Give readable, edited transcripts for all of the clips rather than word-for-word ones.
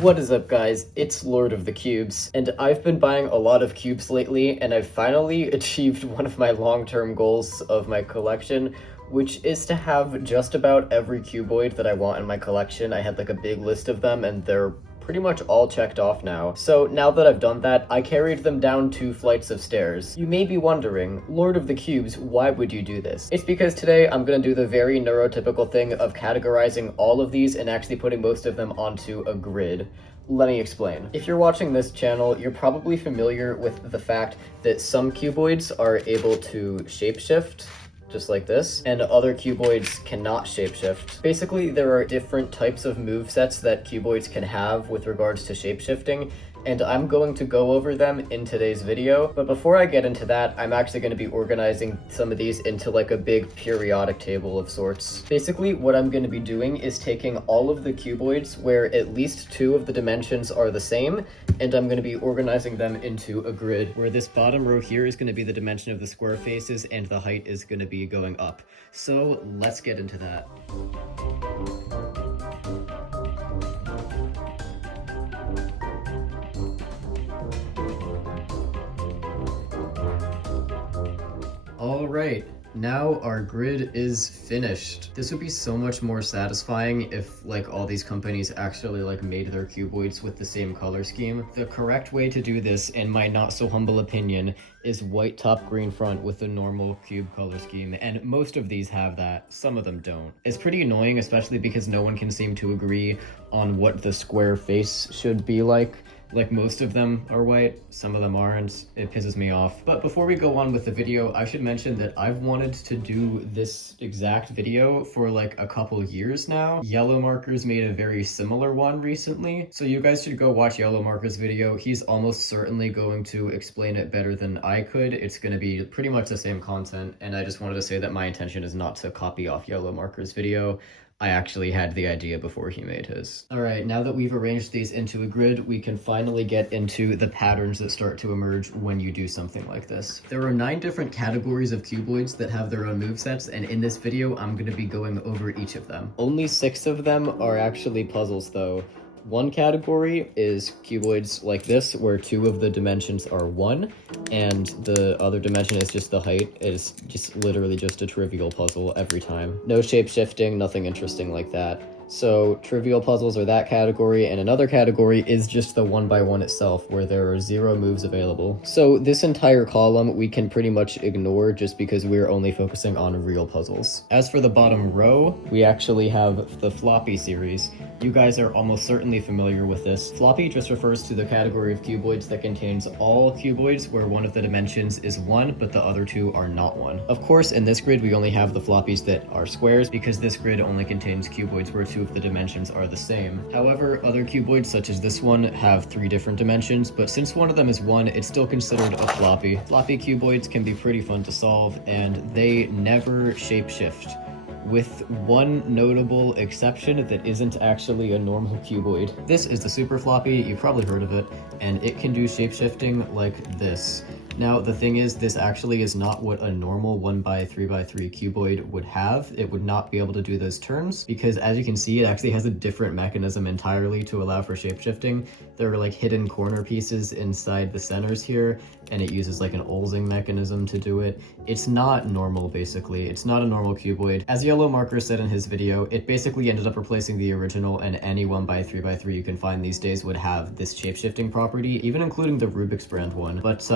What is up, guys? It's Lord of the Cubes, and I've been buying a lot of cubes lately, and I've finally achieved one of my long-term goals of my collection, which is to have just about every cuboid that I want in my collection. I had like a big list of them, and they're pretty much all checked off now. So now that I've done that, I carried them down 2 flights of stairs. You may be wondering, Lord of the Cubes, why would you do this? It's because today I'm gonna do the very neurotypical thing of categorizing all of these and actually putting most of them onto a grid. Let me explain. If you're watching this channel, you're probably familiar with the fact that some cuboids are able to shapeshift, just like this, and other cuboids cannot shapeshift. Basically, there are different types of movesets that cuboids can have with regards to shapeshifting, and I'm going to go over them in today's video. But before I get into that, I'm actually going to be organizing some of these into like a big periodic table of sorts. Basically, what I'm going to be doing is taking all of the cuboids where at least 2 of the dimensions are the same, and I'm going to be organizing them into a grid, where this bottom row here is going to be the dimension of the square faces, and the height is going to be going up. So let's get into that. Alright, now our grid is finished. This would be so much more satisfying if like all these companies actually like made their cuboids with the same color scheme. The correct way to do this, in my not so humble opinion, is white top, green front with a normal cube color scheme, and most of these have that, some of them don't. It's pretty annoying, especially because no one can seem to agree on what the square face should be like. Like, most of them are white, some of them aren't. It pisses me off. But before we go on with the video, I should mention that I've wanted to do this exact video for like a couple years now. Yellowmarkers made a very similar one recently, so you guys should go watch Yellowmarkers' video. He's almost certainly going to explain it better than I could. It's going to be pretty much the same content, and I just wanted to say that my intention is not to copy off Yellowmarkers' video. I actually had the idea before he made his. Alright, now that we've arranged these into a grid, we can finally get into the patterns that start to emerge when you do something like this. There are 9 different categories of cuboids that have their own movesets, and in this video, I'm going to be going over each of them. Only 6 of them are actually puzzles though. One category is cuboids like this, where 2 of the dimensions are 1, and the other dimension is just the height. It is just literally just a trivial puzzle every time. No shape-shifting, nothing interesting like that. So trivial puzzles are that category, and another category is just the 1x1 itself, where there are 0 moves available. So this entire column we can pretty much ignore just because we're only focusing on real puzzles. As for the bottom row, we actually have the Floppy series. You guys are almost certainly familiar with this. Floppy just refers to the category of cuboids that contains all cuboids where one of the dimensions is 1, but the other 2 are not 1. Of course, in this grid we only have the floppies that are squares, because this grid only contains cuboids where 2 of the dimensions are the same. However, other cuboids such as this one have 3 different dimensions, but since one of them is 1, it's still considered a floppy. Floppy cuboids can be pretty fun to solve, and they never shapeshift, with one notable exception that isn't actually a normal cuboid. This is the super floppy, you've probably heard of it, and it can do shapeshifting like this. Now, the thing is, this actually is not what a normal 1x3x3 cuboid would have. It would not be able to do those turns, because as you can see, it actually has a different mechanism entirely to allow for shapeshifting. There are like hidden corner pieces inside the centers here, and it uses like an Olsing mechanism to do it. It's not normal, basically. It's not a normal cuboid. As Yellowmarker said in his video, it basically ended up replacing the original, and any 1x3x3 you can find these days would have this shapeshifting property, even including the Rubik's brand one. But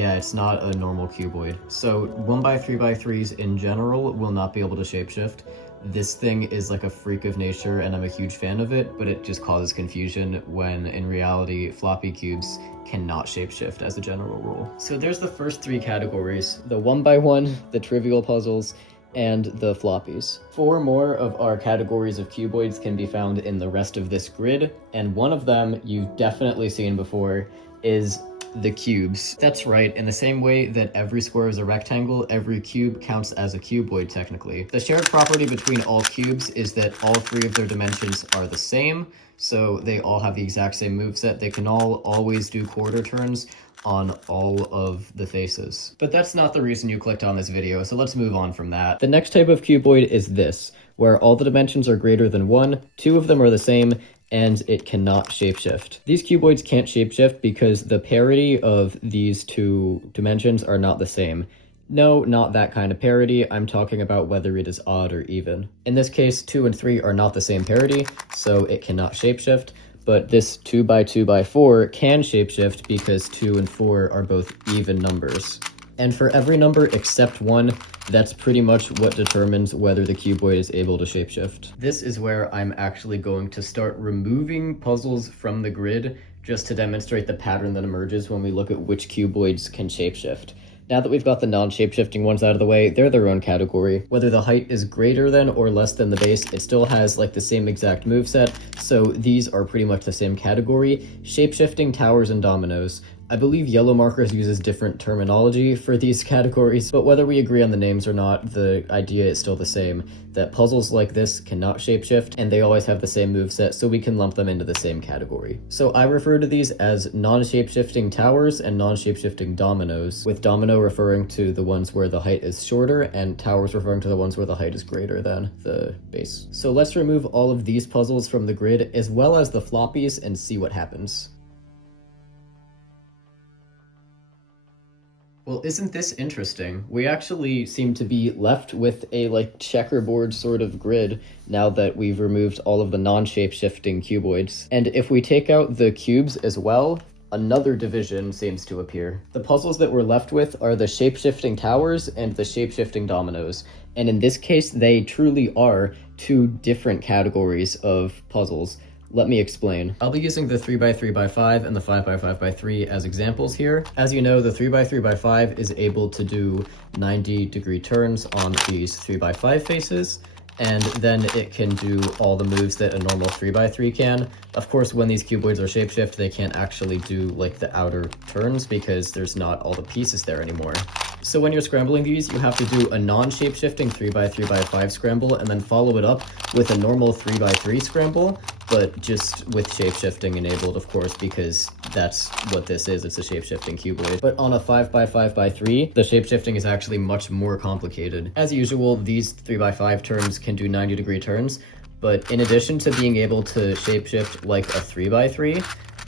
yeah, it's not a normal cuboid. So 1x3x3s in general will not be able to shapeshift. This thing is like a freak of nature, and I'm a huge fan of it, but it just causes confusion when in reality floppy cubes cannot shapeshift as a general rule. So there's the first 3 categories: the 1x1, the trivial puzzles, and the floppies. 4 more of our categories of cuboids can be found in the rest of this grid, and one of them you've definitely seen before is the cubes. That's right, in the same way that every square is a rectangle, every cube counts as a cuboid technically. The shared property between all cubes is that all 3 of their dimensions are the same, so they all have the exact same moveset. They can all always do quarter turns on all of the faces. But that's not the reason you clicked on this video, so let's move on from that. The next type of cuboid is this, where all the dimensions are greater than 1, 2 of them are the same, and it cannot shapeshift. These cuboids can't shapeshift because the parity of these two dimensions are not the same. No, not that kind of parity. I'm talking about whether it is odd or even. In this case, 2 and 3 are not the same parity, so it cannot shapeshift. But this 2x2x4 can shapeshift because 2 and 4 are both even numbers. And for every number except 1, that's pretty much what determines whether the cuboid is able to shapeshift. This is where I'm actually going to start removing puzzles from the grid just to demonstrate the pattern that emerges when we look at which cuboids can shapeshift. Now that we've got the non-shapeshifting ones out of the way, they're their own category. Whether the height is greater than or less than the base, it still has like the same exact moveset, so these are pretty much the same category. Shapeshifting Towers and Dominoes. I believe Yellowmarkers uses different terminology for these categories, but whether we agree on the names or not, the idea is still the same, that puzzles like this cannot shapeshift, and they always have the same moveset, so we can lump them into the same category. So I refer to these as non-shapeshifting towers and non-shapeshifting dominoes, with domino referring to the ones where the height is shorter, and towers referring to the ones where the height is greater than the base. So let's remove all of these puzzles from the grid, as well as the floppies, and see what happens. Well, isn't this interesting? We actually seem to be left with a like checkerboard sort of grid now that we've removed all of the non-shape-shifting cuboids. And if we take out the cubes as well, another division seems to appear. The puzzles that we're left with are the shape-shifting towers and the shape-shifting dominoes. And in this case, they truly are two different categories of puzzles. Let me explain. I'll be using the 3x3x5 and the 5x5x3 as examples here. As you know, the 3x3x5 is able to do 90-degree turns on these 3x5 faces, and then it can do all the moves that a normal 3x3 can. Of course, when these cuboids are shapeshift, they can't actually do like the outer turns because there's not all the pieces there anymore. So when you're scrambling these, you have to do a non-shapeshifting 3x3x5 scramble and then follow it up with a normal 3x3 scramble, but just with shapeshifting enabled, of course, because that's what this is. It's a shapeshifting cuboid. But on a 5x5x3, the shapeshifting is actually much more complicated. As usual, these 3x5 turns can do 90-degree turns, but in addition to being able to shapeshift like a 3x3,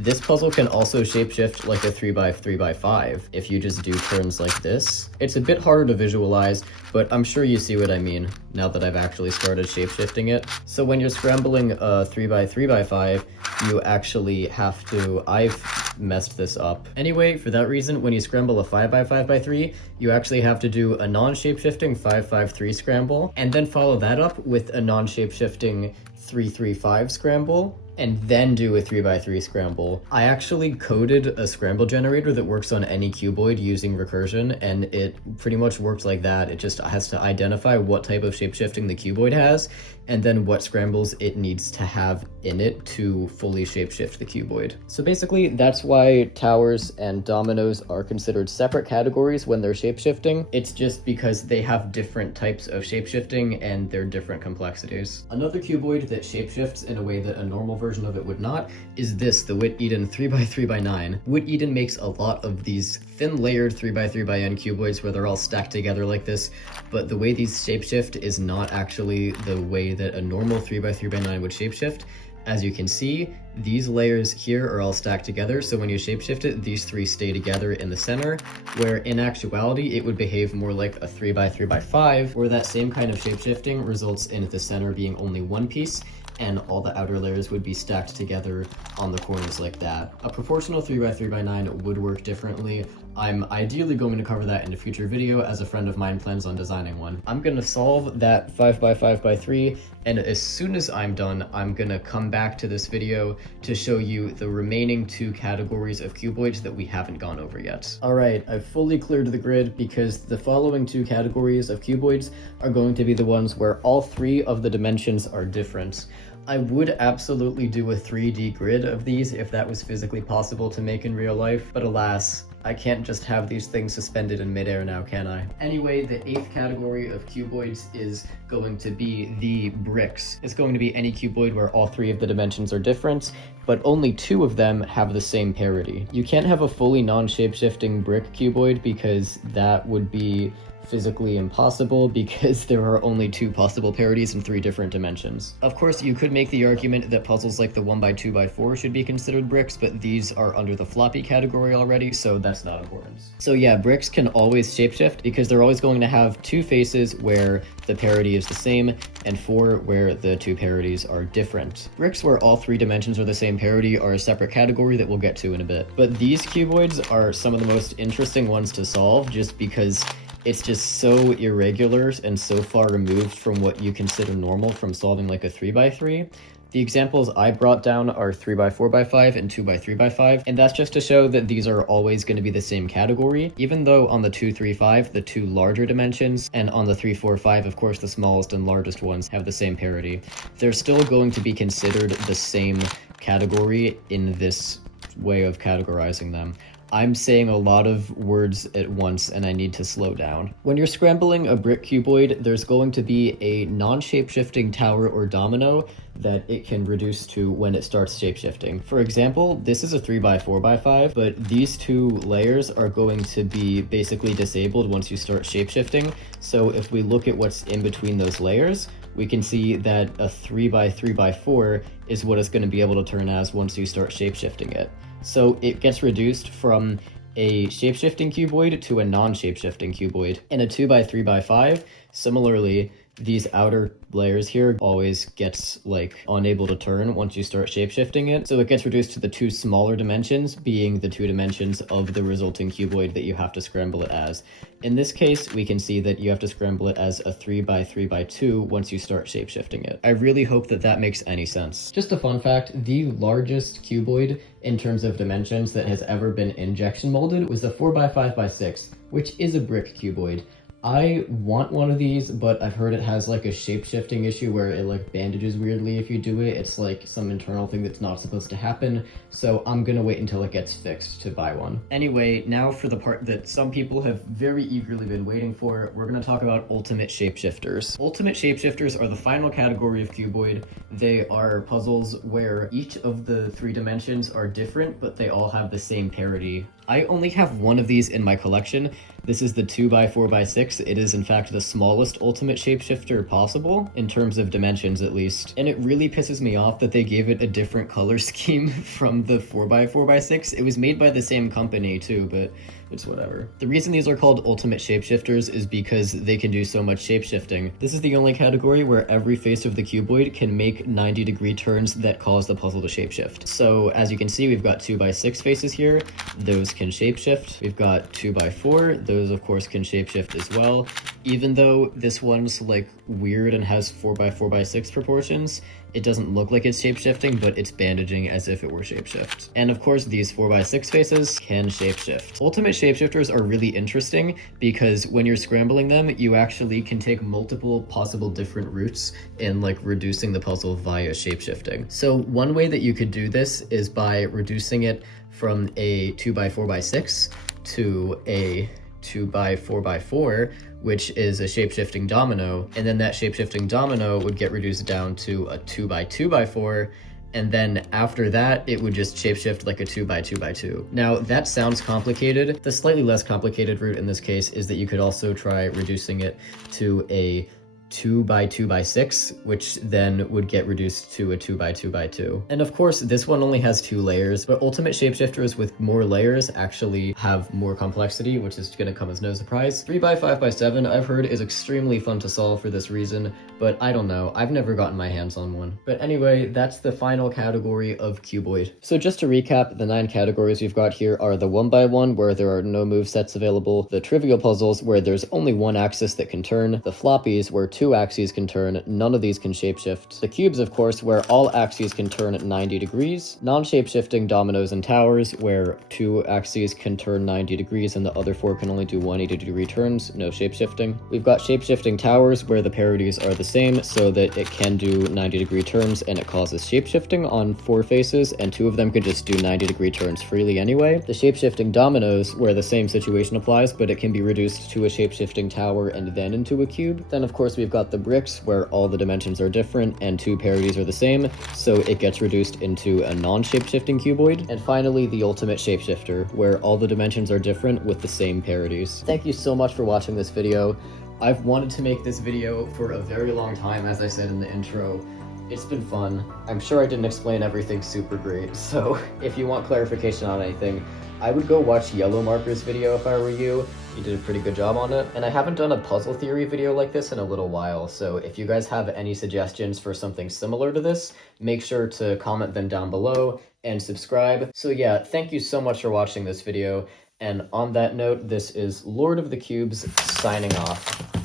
this puzzle can also shapeshift like a 3x3x5 if you just do turns like this. It's a bit harder to visualize, but I'm sure you see what I mean now that I've actually started shapeshifting it. So when you're scrambling a 3x3x5, you actually have to... I've messed this up. Anyway, for that reason, when you scramble a 5x5x3, you actually have to do a non-shapeshifting 5x5 scramble, and then follow that up with a non-shapeshifting 3x3x5 scramble, and then do a 3x3 scramble. I actually coded a scramble generator that works on any cuboid using recursion, and it pretty much works like that. It just has to identify what type of shapeshifting the cuboid has, and then what scrambles it needs to have in it to fully shapeshift the cuboid. So basically, that's why towers and dominoes are considered separate categories when they're shapeshifting. It's just because they have different types of shapeshifting and they're different complexities. Another cuboid that shapeshifts in a way that a normal version of it would not is this, the Whit-Eden 3x3x9. Whit-Eden makes a lot of these thin layered 3x3x n cuboids where they're all stacked together like this, but the way these shapeshift is not actually the way that a normal 3x3x9 would shapeshift. As you can see, these layers here are all stacked together, so when you shapeshift it, these three stay together in the center, where in actuality, it would behave more like a 3x3x5, where that same kind of shapeshifting results in the center being only one piece, and all the outer layers would be stacked together on the corners like that. A proportional 3x3x9 would work differently. I'm ideally going to cover that in a future video as a friend of mine plans on designing one. I'm gonna solve that 5x5x3, and as soon as I'm done, I'm gonna come back to this video to show you the remaining two categories of cuboids that we haven't gone over yet. Alright, I've fully cleared the grid because the following two categories of cuboids are going to be the ones where all three of the dimensions are different. I would absolutely do a 3D grid of these if that was physically possible to make in real life, but alas, I can't just have these things suspended in midair now, can I? Anyway, the 8th category of cuboids is going to be the bricks. It's going to be any cuboid where all three of the dimensions are different, but only two of them have the same parity. You can't have a fully non-shapeshifting brick cuboid because that would be physically impossible because there are only 2 possible parodies in 3 different dimensions. Of course, you could make the argument that puzzles like the 1x2x4 should be considered bricks, but these are under the floppy category already, so that's not important. So yeah, bricks can always shapeshift because they're always going to have 2 faces where the parody is the same and 4 where the 2 parodies are different. Bricks where all 3 dimensions are the same parody are a separate category that we'll get to in a bit. But these cuboids are some of the most interesting ones to solve just because it's just so irregular and so far removed from what you consider normal from solving like a 3x3. The examples I brought down are 3x4x5 and 2x3x5, and that's just to show that these are always going to be the same category, even though on the 2, 3, 5, the 2 larger dimensions, and on the 3, 4, 5, of course, the smallest and largest ones have the same parity. They're still going to be considered the same category in this way of categorizing them. I'm saying a lot of words at once and I need to slow down. When you're scrambling a brick cuboid, there's going to be a non-shapeshifting tower or domino that it can reduce to when it starts shapeshifting. For example, this is a 3x4x5, but these 2 layers are going to be basically disabled once you start shapeshifting. So if we look at what's in between those layers, we can see that a 3x3x4 is what it's going to be able to turn as once you start shapeshifting it. So it gets reduced from a shapeshifting cuboid to a non-shapeshifting cuboid. In a 2x3x5, similarly, these outer layers here always gets like unable to turn once you start shapeshifting it. So it gets reduced to the 2 smaller dimensions being the 2 dimensions of the resulting cuboid that you have to scramble it as. In this case, we can see that you have to scramble it as a 3x3x2 once you start shapeshifting it. I really hope that that makes any sense. Just a fun fact, the largest cuboid in terms of dimensions that has ever been injection molded was a 4x5x6, which is a brick cuboid. I want one of these, but I've heard it has like a shape-shifting issue where it like bandages weirdly if you do it. It's like some internal thing that's not supposed to happen, so I'm gonna wait until it gets fixed to buy one. Anyway, now for the part that some people have very eagerly been waiting for, we're gonna talk about ultimate shapeshifters. Ultimate shapeshifters are the final category of cuboid. They are puzzles where each of the 3 dimensions are different, but they all have the same parity. I only have one of these in my collection. This is the 2x4x6. It is in fact the smallest ultimate shapeshifter possible, in terms of dimensions at least. And it really pisses me off that they gave it a different color scheme from the 4x4x6. It was made by the same company too, but it's whatever. The reason these are called ultimate shapeshifters is because they can do so much shapeshifting. This is the only category where every face of the cuboid can make 90-degree turns that cause the puzzle to shapeshift. So as you can see, we've got 2x6 faces here. Those can shapeshift. We've got 2x4. Those of course can shapeshift as well. Even though this one's like weird and has 4x4x6 proportions, it doesn't look like it's shapeshifting, but it's bandaging as if it were shapeshift. And of course, these 4x6 faces can shapeshift. Ultimate shapeshifters are really interesting because when you're scrambling them, you actually can take multiple possible different routes in like reducing the puzzle via shapeshifting. So one way that you could do this is by reducing it from a 2x4x6 to a 2x4x4, which is a shapeshifting domino, and then that shapeshifting domino would get reduced down to a 2x2x4, and then after that it would just shapeshift like a 2x2x2. Now that sounds complicated. The slightly less complicated route in this case is that you could also try reducing it to a 2x2x6, which then would get reduced to a 2x2x2. And of course, this one only has 2 layers, but ultimate shapeshifters with more layers actually have more complexity, which is gonna come as no surprise. 3x5x7, I've heard, is extremely fun to solve for this reason, but I don't know, I've never gotten my hands on one. But anyway, that's the final category of cuboid. So just to recap, the 9 categories we've got here are the 1x1, where there are no move sets available, the trivial puzzles, where there's only one axis that can turn, the floppies, where 2 axes can turn, none of these can shapeshift. The cubes, of course, where all axes can turn at 90 degrees. Non-shapeshifting dominoes and towers, where 2 axes can turn 90 degrees and the other 4 can only do 180-degree turns, no shapeshifting. We've got shapeshifting towers, where the parodies are the same, so that it can do 90-degree turns and it causes shapeshifting on 4 faces, and 2 of them can just do 90-degree turns freely anyway. The shapeshifting dominoes, where the same situation applies, but it can be reduced to a shapeshifting tower and then into a cube. Then, of course, we've we've got the bricks where all the dimensions are different and 2 parities are the same, so it gets reduced into a non-shapeshifting cuboid. And finally, the ultimate shapeshifter, where all the dimensions are different with the same parities. Thank you so much for watching this video. I've wanted to make this video for a very long time, as I said in the intro. It's been fun. I'm sure I didn't explain everything super great, so if you want clarification on anything, I would go watch Yellowmarkers' video if I were you. He did a pretty good job on it. And I haven't done a puzzle theory video like this in a little while, so if you guys have any suggestions for something similar to this, make sure to comment them down below and subscribe. So yeah, thank you so much for watching this video, and on that note, this is Lord of the Cubes signing off.